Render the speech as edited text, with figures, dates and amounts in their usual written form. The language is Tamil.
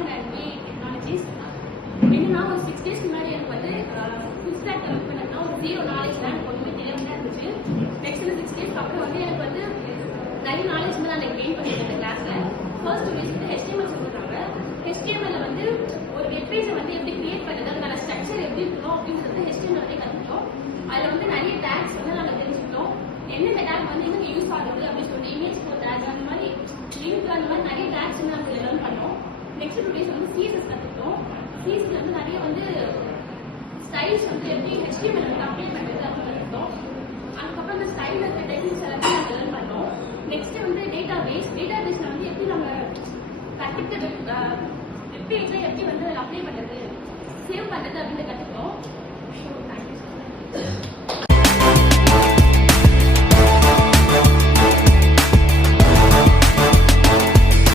Modern and new technologies. என்னன்னா ஒரு 6 days முன்னாடி எனக்கு வந்து ஃபுல் ஸ்டாக் ஒர்க் பண்ணதுனா ஒரு ஜீரோ நாலேஜ் தான் எனக்கு ஒன்றுமே தெரியாமல் இருந்துச்சு. நெக்ஸ்ட் 6 days அப்புறம் வந்து எனக்கு வந்து நிறைய நாலேஜ் வந்து நான் கெயின் பண்ணியிருக்கேன் கிளாஸில். ஃபர்ஸ்ட் பேஸ் வந்து HTML சொல்லிடுறாங்க. HTML வந்து ஒரு வெப்பேஜை வந்து எப்படி கிரியேட் பண்ணுறது, அதுக்கான ஸ்ட்ரக்சர் எப்படி இருக்கணும் அப்படின்றது HTML வந்து கற்றுக்கிட்டோம். அதில் வந்து நிறைய டேக்ஸ் வந்து நாங்கள் தெரிஞ்சுக்கிட்டோம். என்னென்ன டேக் வந்து எங்கே யூஸ் ஆகுது அப்படின்னு சொல்லிட்டு இமேஜ் ஃபோர் டேக் அந்த மாதிரி லிங்க் அந்த மாதிரி நிறைய டேக்ஸ் வந்து நாங்கள் லேர்ன் பண்ணோம். நெக்ஸ்ட் 2 days வந்து CSS கற்றுக்கிட்டோம். CSS வந்து நிறைய வந்து ஸ்டைல்ஸ் வந்து எப்படி HTML வந்து அப்ளை பண்ணுறது அப்படின்னு கற்றுக்கிட்டோம். அதுக்கப்புறம் அந்த ஸ்டைல் இருக்க டெக்னிக்ஸ் எல்லாத்தையும் நாங்கள் லேர்ன் பண்ணோம். நெக்ஸ்ட் வந்து டேட்டாபேஸ்ல வந்து எப்படி நம்ம கற்றுக்கிட்டது வெப்பேஜை எப்படி வந்து அப்ளை பண்ணுறது, சேவ் பண்ணுறது அப்படின்னு கற்றுக்கிட்டோம். So thank you.